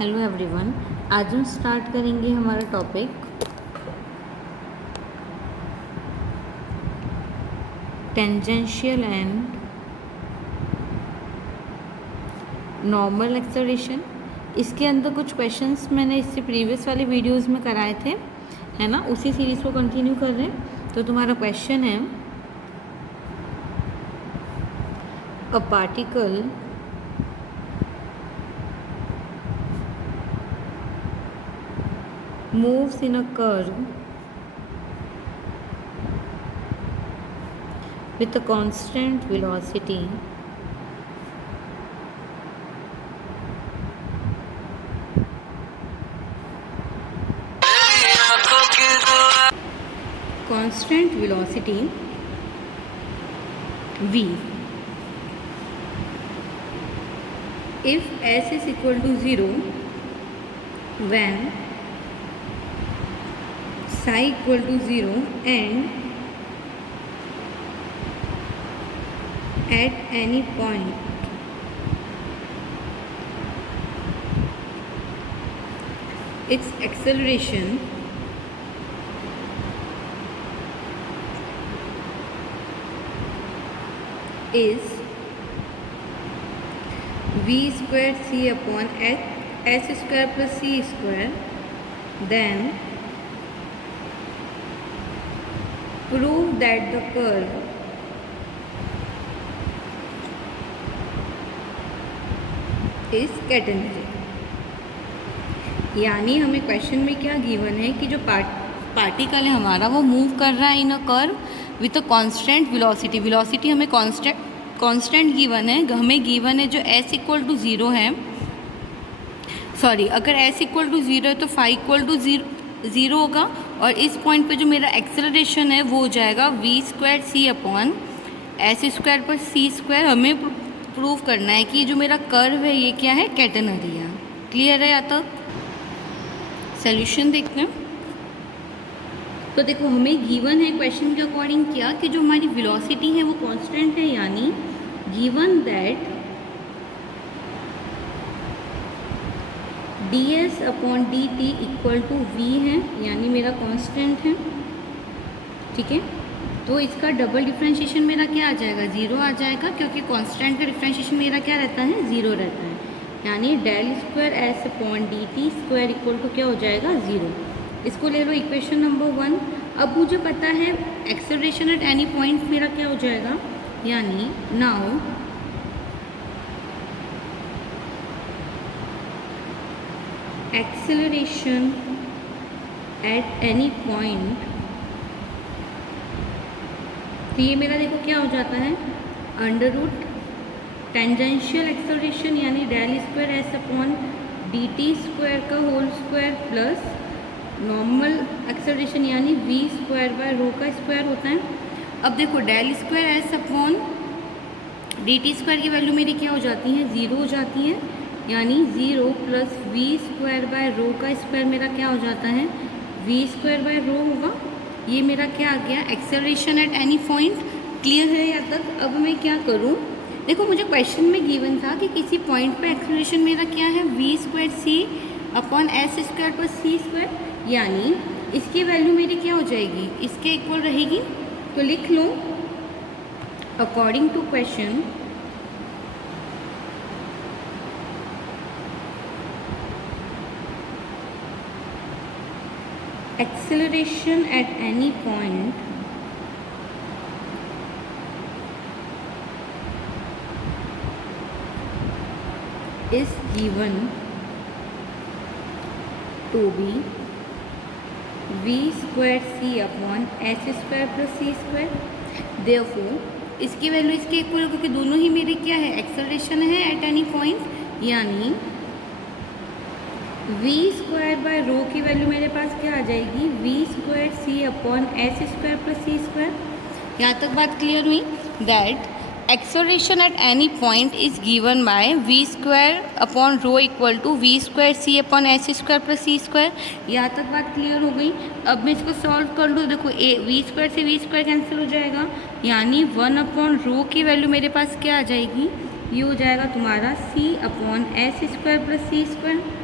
Hello everyone, आज हम start करेंगे हमारा topic tangential and normal acceleration. इसके अंदर कुछ क्वेश्चंस मैंने इससे प्रीवियस वाले वीडियोस में कराए थे, है ना। उसी सीरीज़ को कंटिन्यू कर रहे हैं। तो तुम्हारा क्वेश्चन है, अ particle moves in a curve with a constant velocity v if s is equal to 0 when psi equal to 0 and at any point its acceleration is v square c upon s square plus c square, then prove that the curve is catenary। यानी हमें question में क्या given है कि जो particle है हमारा वो मूव कर रहा है in a curve with a constant velocity हमें कांस्टेंट गिवन है। हमें गिवन है जो s इक्वल टू 0 है, सॉरी अगर s इक्वल टू 0 है तो फाई इक्वल टू 0 होगा, और इस पॉइंट पे जो मेरा एक्सेलरेशन है वो हो जाएगा v square c upon s square पर c स्क्वायर। हमें प्रूव करना है कि जो मेरा कर्व है ये क्या है, कैटेनरी है। क्लियर है यहाँ तक? सॉल्यूशन देखते हैं। तो देखो हमें गिवन है क्वेश्चन के अकॉर्डिंग क्या कि जो हमारी वेलोसिटी है वो कांस्टेंट है, यानी given that ds upon dt equal to v है, यानी मेरा कांस्टेंट है। ठीक है, तो इसका डबल डिफ्रेंशिएशन मेरा क्या आ जाएगा, 0 आ जाएगा, क्योंकि कांस्टेंट का डिफ्रेंशिएशन मेरा क्या रहता है, 0 रहता है। यानी del square S upon D T square equal to क्या हो जाएगा, 0। इसको ले लो इक्वेशन नंबर 1। अब मुझे पता है एक्सेलरेशन एट एनी पॉइंट मेरा क्या हो जाएगा, यानी now acceleration at any point, तो ये मेरा देखो क्या हो जाता है, अंडर रूट टेंजेंशियल एक्सेलरेशन यानी del square S upon D T square का whole square plus normal acceleration यानी वी स्क्वायर बाय रो का स्क्वायर होता है। अब देखो del square S upon D T square की वैल्यू मेरी क्या हो जाती है, 0 हो जाती है, यानी 0 plus we square by rho का स्क्वायर मेरा क्या हो जाता है, वी स्क्वायर बाय रो होगा। ये मेरा क्या आ गया, acceleration at any point. Clear है यहाँ तक? अब मैं क्या करूँ, देखो मुझे क्वेश्चन में गिवन था कि किसी पॉइंट पे एक्सेलरेशन मेरा क्या है, v square c upon S square plus सी स्क्वायर, यानी इसकी वैल्यू मेरी क्या हो जाएगी, इसके इक्वल रहेगी। तो लिख लो according to question acceleration at any point is given to be v square c upon s square plus c square। therefore इसकी वैल्यू इसके इक्वल, क्योंकि दोनों ही मेरे क्या है, एक्सेलरेशन है एट एनी पॉइंट, यानी वी स्क्वायर बाय रो की वैल्यू मेरे पास क्या आ जाएगी, v square c upon S square plus सी स्क्वायर। यहाँ तक बात क्लियर हुई? That acceleration at any point is given by v square upon rho equal to we square c upon S square plus C square. यहाँ तक बात clear हो गई। अब मैं इसको सॉल्व कर लूँ, देखो ए वी स्क्वायर से वी स्क्वायर कैंसिल हो जाएगा, यानी 1 अपॉन रो की वैल्यू मेरे पास क्या आ जाएगी, ये हो जाएगा तुम्हारा c upon S square plus सी स्क्वायर।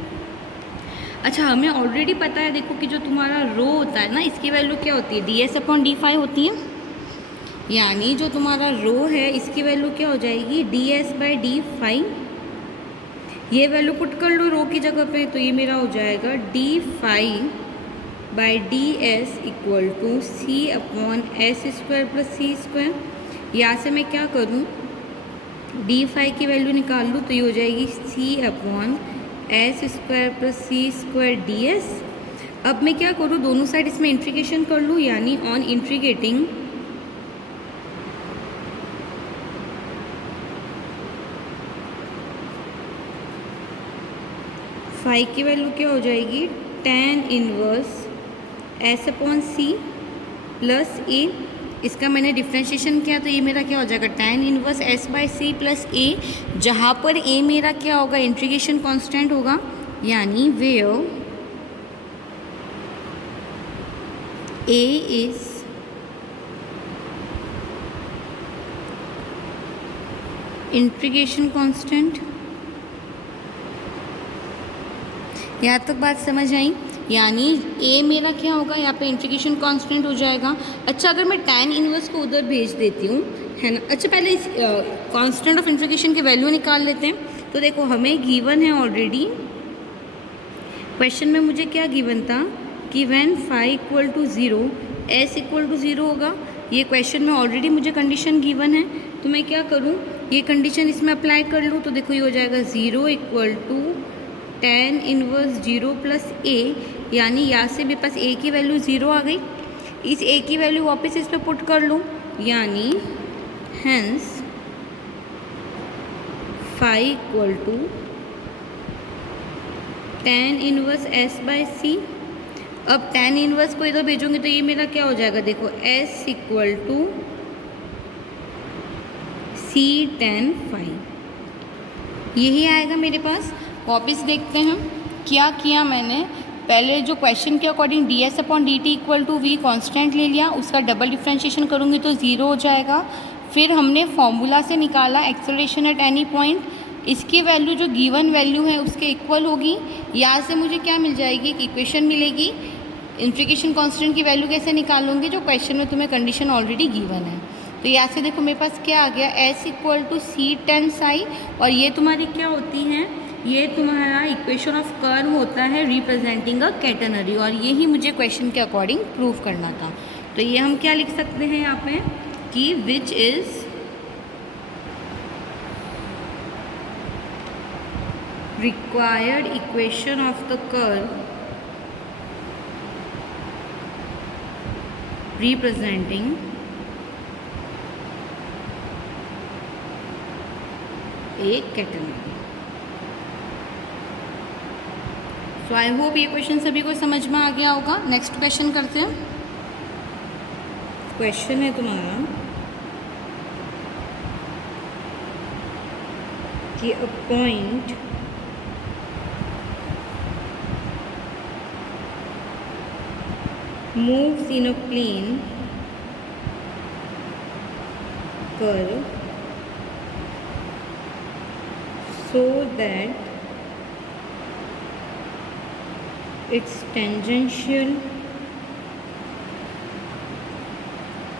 अच्छा, हमें ऑलरेडी पता है देखो कि जो तुम्हारा रो होता है ना, इसकी वैल्यू क्या होती है, ds/d5 होती है। यानी जो तुम्हारा रो है इसकी वैल्यू क्या हो जाएगी, ds/d5। ये वैल्यू पुट कर लो रो की जगह पे, तो ये मेरा हो जाएगा d5/ds equal to c/s² plus c²। यहाँ से मैं क्या करूँ, d5 की वैल्यू निकाल लूँ, तो ये हो जाएगी c/s² प्लस c² ds। अब मैं क्या करूँ, दोनों साइड इसमें इंटीग्रेशन कर लूँ, यानी ऑन इंटीग्रेटिंग फाई की वैल्यू क्या हो जाएगी, tan inverse s/c plus a। इसका मैंने डिफ्रेंशिएशन किया तो ये मेरा क्या हो जाएगा, tan inverse s/c plus a, जहाँ पर a मेरा क्या होगा, इंटीग्रेशन कांस्टेंट होगा, यानी where a is integration constant. यहाँ तक बात समझ आई। यानी a मेरा क्या होगा, यहाँ पे इंटीग्रेशन कांस्टेंट हो जाएगा। अच्छा, अगर मैं tan इनवर्स को उधर भेज देती हूँ, है ना। अच्छा, पहले इस कांस्टेंट ऑफ इंटीग्रेशन की वैल्यू निकाल लेते हैं। तो देखो, हमें गिवन है ऑलरेडी, क्वेश्चन में मुझे क्या गिवन था कि when phi equal to 0 s equal to 0 होगा। ये क्वेश्चन में ऑलरेडी मुझे कंडीशन गिवन है, तो मैं क्या करूँ, ये कंडीशन इसमें अप्लाई कर लूँ। तो देखो, ये हो जाएगा 0 equal to tan inverse 0 plus a, यानी यहाँ से मेरे पास a की वैल्यू 0 आ गई। इस a की वैल्यू वापस इस पर पुट कर लूँ, यानी hence phi equal to tan inverse s/c। अब tan इनवर्स को इधर भेजूंगी तो ये मेरा क्या हो जाएगा, देखो s equal to c tan phi, यही आएगा मेरे पास। वापस देखते हैं क्या किया मैंने। पहले जो क्वेश्चन के according ds/dt equal to v constant ले लिया, उसका डबल डिफ्रेंशिएशन करूँगी तो 0 हो जाएगा। फिर हमने फॉर्मूला से निकाला एक्सेलरेशन एट एनी पॉइंट, इसकी वैल्यू जो गिवन वैल्यू है उसके इक्वल होगी। यहाँ से मुझे क्या मिल जाएगी, एक इक्वेशन मिलेगी। इंटीग्रेशन कांस्टेंट की वैल्यू कैसे निकालूंगी, जो क्वेश्चन में तुम्हें कंडीशन ऑलरेडी गिवन है। तो यहाँ से देखो मेरे पास क्या आ गया, s equal to c tan psi, और ये तुम्हारी क्या होती है, ये तुम्हारा इक्वेशन ऑफ कर्व होता है रिप्रेजेंटिंग अ कैटेनरी, और यही मुझे क्वेश्चन के अकॉर्डिंग प्रूव करना था। तो ये हम क्या लिख सकते हैं यहाँ पे कि which is required equation of the curve representing A catenary. So I hope ये क्वेश्चन सभी को समझ में आ गया होगा। नेक्स्ट क्वेश्चन करते हैं। क्वेश्चन है तुम्हारा कि a point moves in a plane curve so that its tangential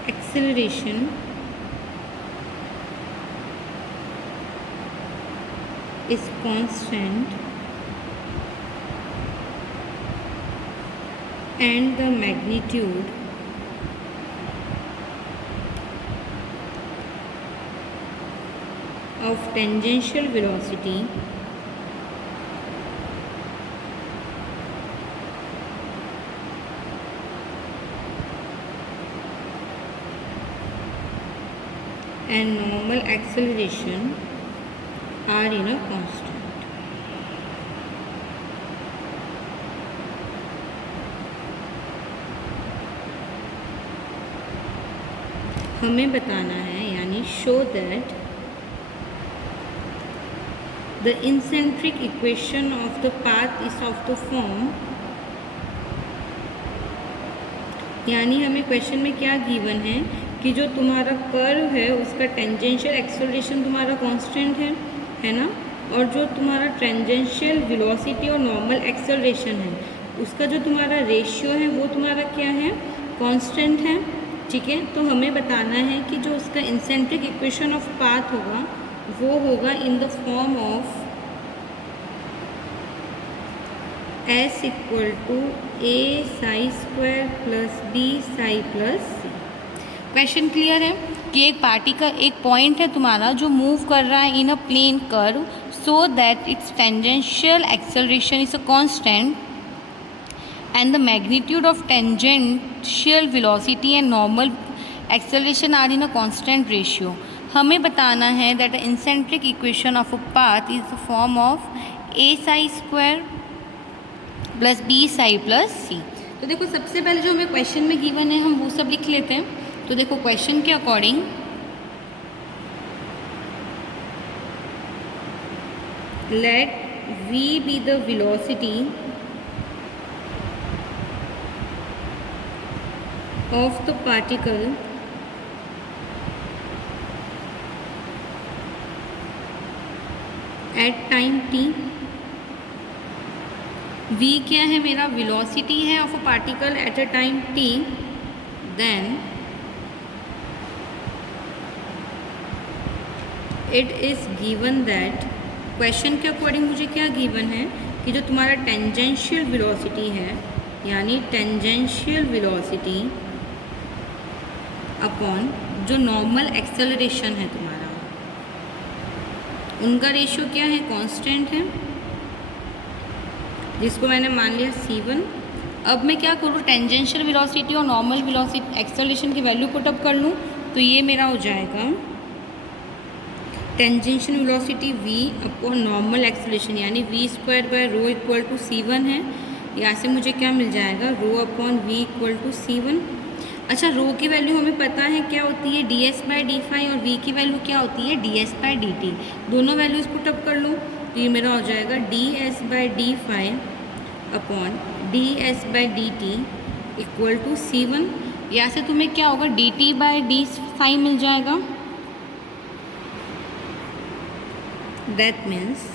acceleration is constant and the magnitude of tangential velocity and normal acceleration are in a constant. हमें बताना है, यानी शो दैट द इंसेंट्रिक equation of the path is of the form, यानी हमें question में क्या given है कि जो तुम्हारा कर्व है उसका टेंजेंशियल एक्सेलरेशन तुम्हारा कांस्टेंट है ना। और जो तुम्हारा टेंजेंशियल वेलोसिटी और नॉर्मल एक्सेलरेशन है उसका जो तुम्हारा रेशियो है वो तुम्हारा क्या है, कांस्टेंट है। ठीक है, तो हमें बताना है कि जो उसका इंसेंट्रिक इक्वेशन ऑफ पाथ होगा वो होगा in the form of S equal to a psi square plus b psi plus c. Question clear है कि एक पार्टी का एक पॉइंट है तुम्हारा जो मूव कर रहा है in a plane curve so that its tangential acceleration is a constant and the magnitude of tangential velocity and normal acceleration are in a constant ratio. हमें बताना है that the eccentric equation of a path is the form of a psi square plus b psi plus c. तो देखो सबसे पहले जो हमें question में गिवन है हम वो सब लिख लेते हैं। तो देखो क्वेश्चन के according let v be the velocity of the particle at time t। v क्या है मेरा, वेलोसिटी है of a particle at a time t। Then it is given that, question के अकॉर्डिंग मुझे क्या गिवन है कि जो तुम्हारा टेंजेंशियल वेलोसिटी है यानी टेंजेंशियल वेलोसिटी अपॉन जो नॉर्मल एक्सेलरेशन है तुम्हारा उनका रेशियो क्या है, कांस्टेंट है, जिसको मैंने मान लिया c1। अब मैं क्या करूँ, टेंजेंशियल वेलोसिटी और नॉर्मल वेलोसिटी एक्सेलरेशन की वैल्यू पुट अप कर लूँ। तो ये मेरा हो जाएगा tangential velocity v upon normal acceleration यानी v square by rho equal to c1 है। यहाँ से मुझे क्या मिल जाएगा, rho upon v equal to c1। अच्छा, रो की वैल्यू हमें पता है क्या होती है, ds बाई डी फाई, और v की वैल्यू क्या होती है, ds बाई डी टी। दोनों वैल्यूज़ पुट अप कर लो तो ये मेरा हो जाएगा ds by d phi upon ds by d t equal to c1। यहाँ से तुम्हें क्या होगा, dt बाई डी फाई मिल जाएगा। That means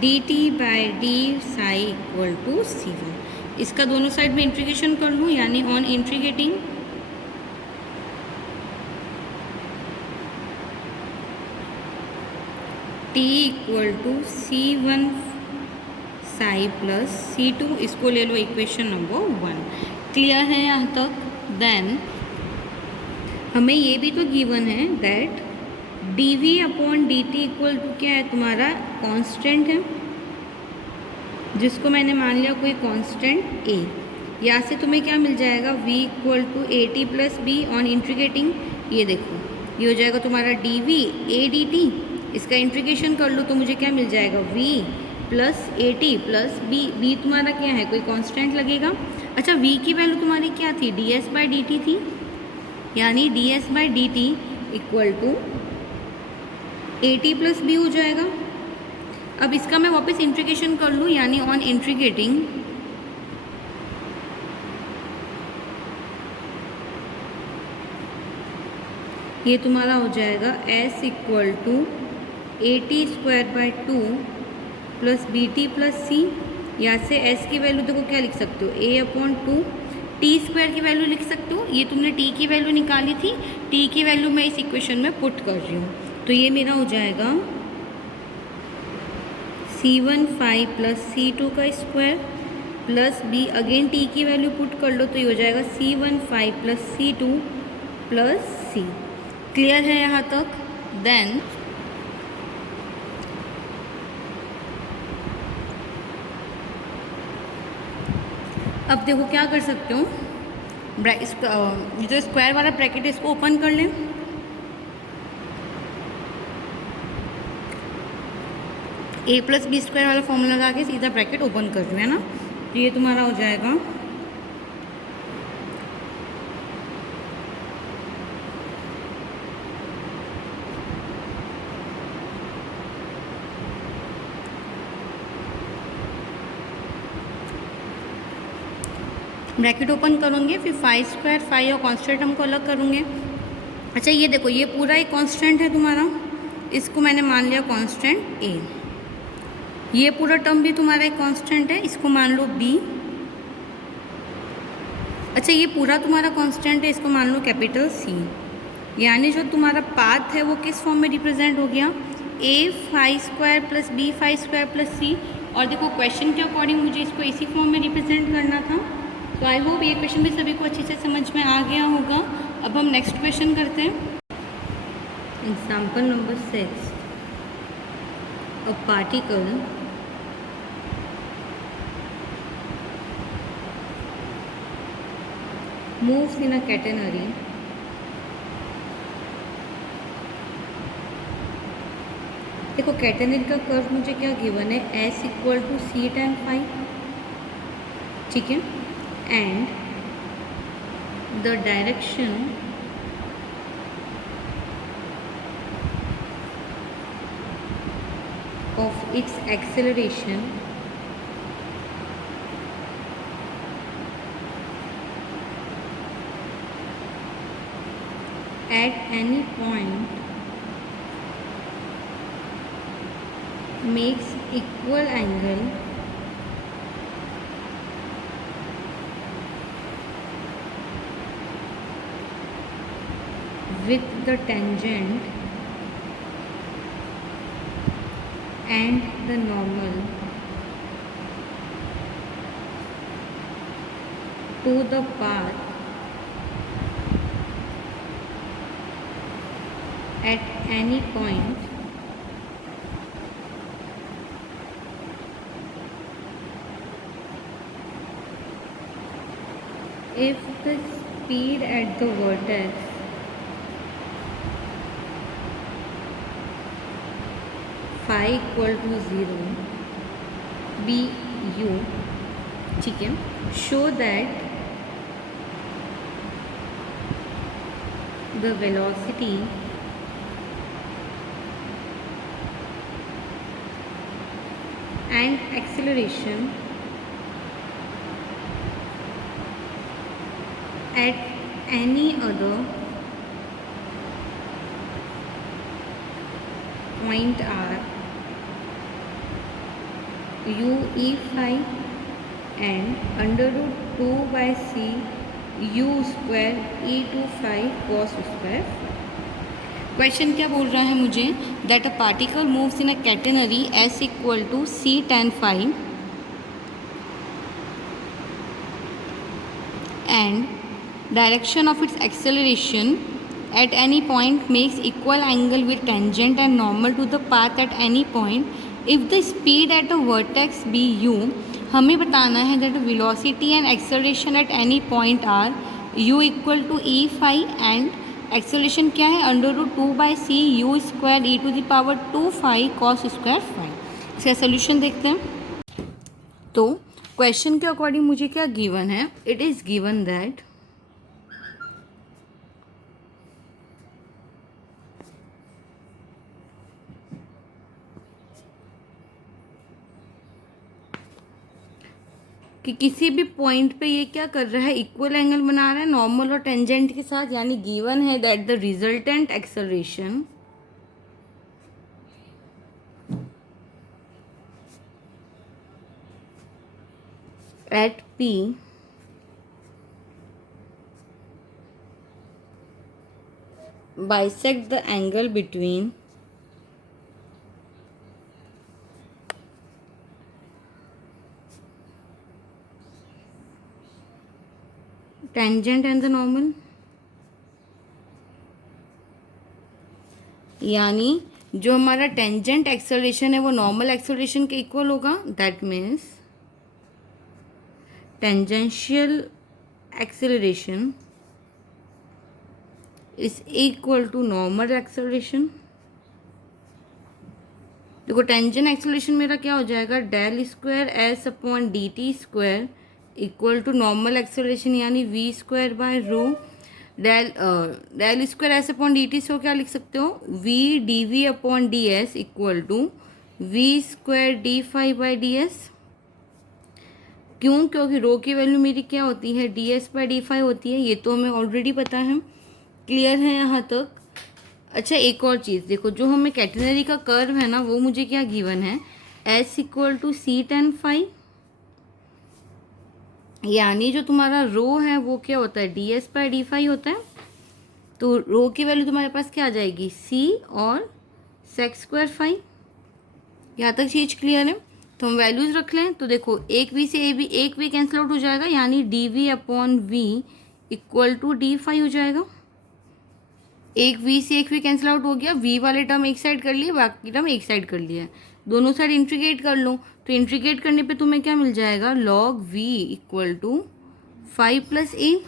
dt by d psi equal to c1। इसका दोनों साइड में इंटीग्रेशन कर लूँ यानी on integrating t equal to c1 psi plus c2, इसको ले लो इक्वेशन नंबर 1। क्लियर है यहाँ तक। देन हमें ये भी तो गिवन है that dv upon dt equal to क्या है तुम्हारा, कांस्टेंट है, जिसको मैंने मान लिया कोई कांस्टेंट a। यहाँ से तुम्हें क्या मिल जाएगा, v equal to A t plus b on integrating. ये देखो ये हो जाएगा तुम्हारा dv a dt, इसका इंटीग्रेशन कर लो तो मुझे क्या मिल जाएगा, v plus a t plus b. B तुम्हारा क्या है, कोई कांस्टेंट लगेगा। अच्छा, v की वैल्यू तुम्हारी क्या थी, ds बाई डी टी थी, यानी ds by d t equal to A t plus b हो जाएगा। अब इसका मैं वापस इंटीग्रेशन कर लूँ यानी ऑन इंटीग्रेटिंग ये तुम्हारा हो जाएगा s equal to A T square by two plus B T plus C. यहाँ से s की वैल्यू देखो क्या लिख सकते हो, a upon two, T square की वैल्यू लिख सकते हो। ये तुमने t की वैल्यू निकाली थी, t की वैल्यू मैं इस इक्वेशन में पुट कर रही हूँ। तो ये मेरा हो जाएगा c1 फाई प्लस c2 का square plus b, again t की वैल्यू पुट कर लो तो ये हो जाएगा c1 phi plus c2 plus c। Clear है यहाँ तक। देन अब देखो क्या कर सकते हो, जो स्क्वायर वाला ब्रैकेट है इसको ओपन कर लें। a प्लस बी स्क्वायर वाला फॉर्मूला लगा के सीधा ब्रैकेट ओपन कर रहे हैं ना, तो ये तुम्हारा हो जाएगा ब्रैकेट ओपन करूँगे, फिर फाई स्क्वायर, फाई और कॉन्स्टेंट हमको अलग करूँगे। अच्छा, ये देखो ये पूरा एक कांस्टेंट है तुम्हारा, इसको मैंने मान लिया कांस्टेंट a। ये पूरा टर्म भी तुम्हारा एक कांस्टेंट है, इसको मान लो b। अच्छा, ये पूरा तुम्हारा कांस्टेंट है, इसको मान लो कैपिटल C। यानी जो तुम्हारा पाथ है वो किस फॉर्म में रिप्रेजेंट हो गया, a phi square plus b phi square plus c। और देखो क्वेश्चन के अकॉर्डिंग मुझे इसको इसी फॉर्म में रिप्रेजेंट करना था। तो आई होप ये क्वेश्चन भी सभी को अच्छे से समझ में आ गया होगा। अब हम नेक्स्ट क्वेश्चन करते हैं। Example number 6, a particle moves in a catenary देखो कैटेनरी का कर्व मुझे क्या गिवन है, S equal to c tan phi, ठीक है, and the direction of its acceleration at any point makes equal angle with the tangent and the normal to the path at any point if the speed at the vertex phi equal to 0 be u, ठीक है, show that the velocity and acceleration at any other point are u e phi and under root 2 by c u square e 2 phi cos square। Question क्या बोल रहा है मुझे, that a particle moves in a catenary S equal to c tan phi and direction of its acceleration at any point makes equal angle with tangent and normal to the path at any point if the speed at a vertex be u। हमें बताना है that velocity and acceleration at any point are u equal to e phi and acceleration क्या है, under root 2 by c u square e to the power 2 phi cos square phi. इसका solution देखते हैं। तो question के according मुझे क्या given है, इट इज़ गिवन दैट कि किसी भी पॉइंट पे ये क्या कर रहा है, इक्वल एंगल बना रहा है नॉर्मल और टेंजेंट के साथ। यानी गिवन है that the resultant acceleration at P bisect the angle between tangent and the normal। यानी जो हमारा टेंजेंट एक्सेलरेशन है वो नॉर्मल एक्सेलरेशन के इक्वल होगा। That means tangential acceleration is equal to normal acceleration. देखो टेंजेंट एक्सेलरेशन मेरा क्या हो जाएगा, del square S upon D T square equal to normal acceleration यानी we square by rho. Del square S upon D T से क्या लिख सकते हो, V D we upon D S equal to we square D phi by D S. क्यों, क्योंकि रो की value मेरी क्या होती है, d s by d phi होती है। ये तो हमें ऑलरेडी पता है, क्लियर है यहाँ तक। अच्छा एक और चीज़ देखो, जो हमें कैटेनरी का कर्व है ना वो मुझे क्या गिवन है, s equal to c tan phi, यानी जो तुम्हारा रो है वो क्या होता है, d s by d phi होता है। तो रो की वैल्यू तुम्हारे पास क्या आ जाएगी, सी और सेक स्क्वायर फाइव। यहाँ तक चीज क्लियर है। तो हम वैल्यूज रख लें, तो देखो एक वी से ए वी, एक वी कैंसिल आउट हो जाएगा, यानी d we upon v equal to d phi हो जाएगा। एक वी से एक वी कैंसिल आउट हो गया, वी वाले टर्म एक साइड कर लिए, बाकी टर्म एक साइड कर लिया है। दोनों साइड इंट्रीग्रेट कर लो, तो इंट्रीग्रेट करने पे तुम्हें क्या मिल जाएगा, log we equal to five plus A.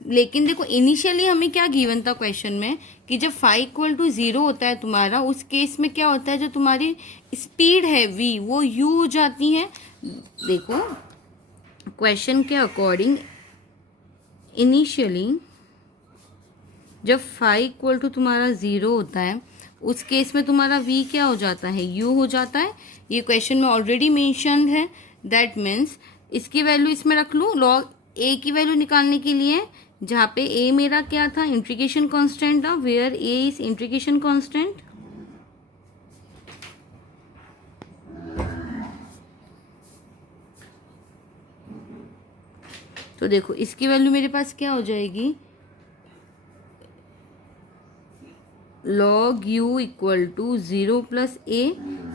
लेकिन देखो इनिशियली हमें क्या गिवन था क्वेश्चन में कि जब फाइव इक्वल टू ज़ीरो होता है तुम्हारा, उस केस में क्या होता है, जो तुम्हारी स्पीड है वी वो यू हो जाती है। देखो क्वेश्चन के अकॉर्डिंग इनिशियली जब फाइव इक्वल टू तुम्हारा ज़ीरो होता है, उस केस में तुम्हारा वी क्या हो जाता है, यू हो जाता है। ये क्वेश्चन में ऑलरेडी मेंशन्ड है। दैट मीन्स इसकी वैल्यू इसमें रख लूँ, लॉग ए की वैल्यू निकालने के लिए, जहाँ पे ए मेरा क्या था, इंट्रीगेशन कांस्टेंट था, where A is integration constant. तो देखो इसकी वैल्यू मेरे पास क्या हो जाएगी, log you equal to zero plus A,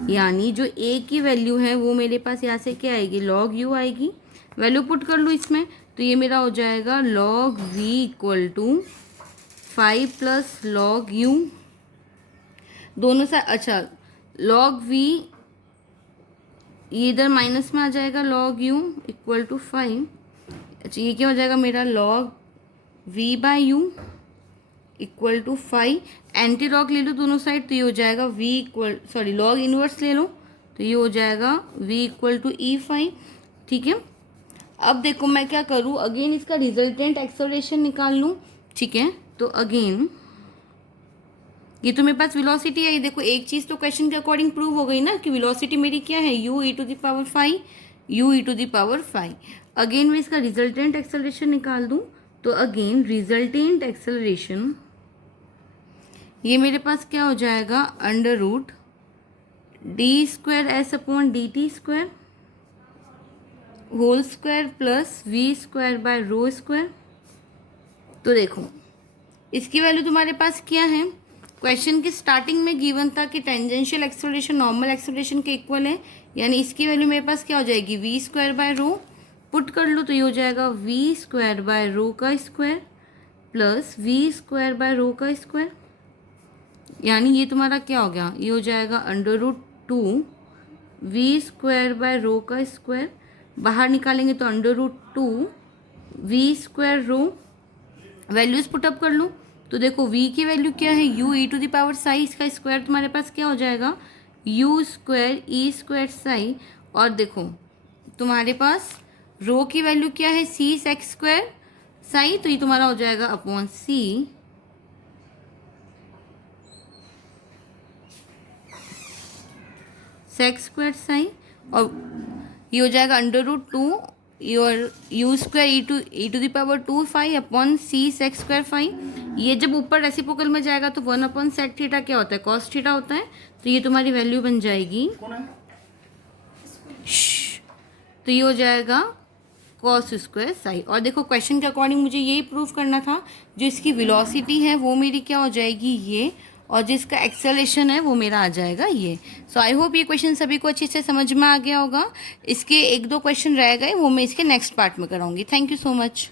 यानी जो ए की वैल्यू है वो मेरे पास यहाँ से क्या आएगी, लॉग यू आएगी। वैल्यू पुट कर लूँ इसमें, तो ये मेरा हो जाएगा log we equal to five plus log u, दोनों साइड, अच्छा लॉग वी ये इधर माइनस में आ जाएगा, log you equal to phi. अच्छा ये क्या हो जाएगा मेरा, log v by u equal to phi, anti log ले लो दोनों साइड, तो ये हो जाएगा v equal, sorry log inverse ले लो, तो ये हो जाएगा v equal to e phi. ठीक है, अब देखो मैं क्या करूँ, अगेन इसका रिजल्टेंट एक्सेलरेशन निकाल लूँ। ठीक है, तो अगेन ये तो मेरे पास वेलोसिटी है। देखो एक चीज़ तो क्वेश्चन के अकॉर्डिंग प्रूव हो गई ना कि वेलोसिटी मेरी क्या है, u e to the power phi, u e to the power phi. Again मैं इसका रिजल्टेंट एक्सेलरेशन निकाल दूँ, तो अगेन रिजल्टेंट एक्सेलरेशन ये मेरे पास क्या हो जाएगा, under root d square S upon D T square whole square plus we square by rho square. तो देखो इसकी वैल्यू तुम्हारे पास क्या है, क्वेश्चन की स्टार्टिंग में गिवन था कि टेंजेंशियल एक्सेलरेशन नॉर्मल एक्सेलरेशन के इक्वल है, यानी इसकी वैल्यू मेरे पास क्या हो जाएगी, v square by rho. Put कर लो तो ये हो जाएगा वी स्क्वायर बाय रो का square plus we square by rho का स्क्वायर, यानी ये तुम्हारा क्या हो गया, ये हो जाएगा under root two we square by rho का स्क्वायर, बाहर निकालेंगे तो under root two we square rho. Values put up कर लूँ, तो देखो v की वैल्यू क्या है, u e to the power psi, इसका स्क्वायर तुम्हारे पास क्या हो जाएगा, u square e square psi. और देखो तुम्हारे पास रो की वैल्यू क्या है, c सेक स्क्वायर साई, तो ये तुम्हारा हो जाएगा upon c sec square psi, और ये हो जाएगा under root to your u square e to the power two phi upon c sec square phi. ये जब ऊपर रेसिप्रोकल में जाएगा तो वन अपॉन सेक थीटा क्या होता है, कॉस थीटा होता है। तो ये तुम्हारी वैल्यू बन जाएगी, तो ये हो जाएगा कॉस स्क्वायर साई। और देखो क्वेश्चन के अकॉर्डिंग मुझे यही प्रूव करना था, जो इसकी वेलोसिटी है वो मेरी क्या हो जाएगी ये, और जिसका एक्सेलेरेशन है वो मेरा आ जाएगा ये। सो आई होप ये क्वेश्चन सभी को अच्छे से समझ में आ गया होगा। इसके एक दो क्वेश्चन रह गए, वो मैं इसके नेक्स्ट पार्ट में कराऊंगी। Thank you so much.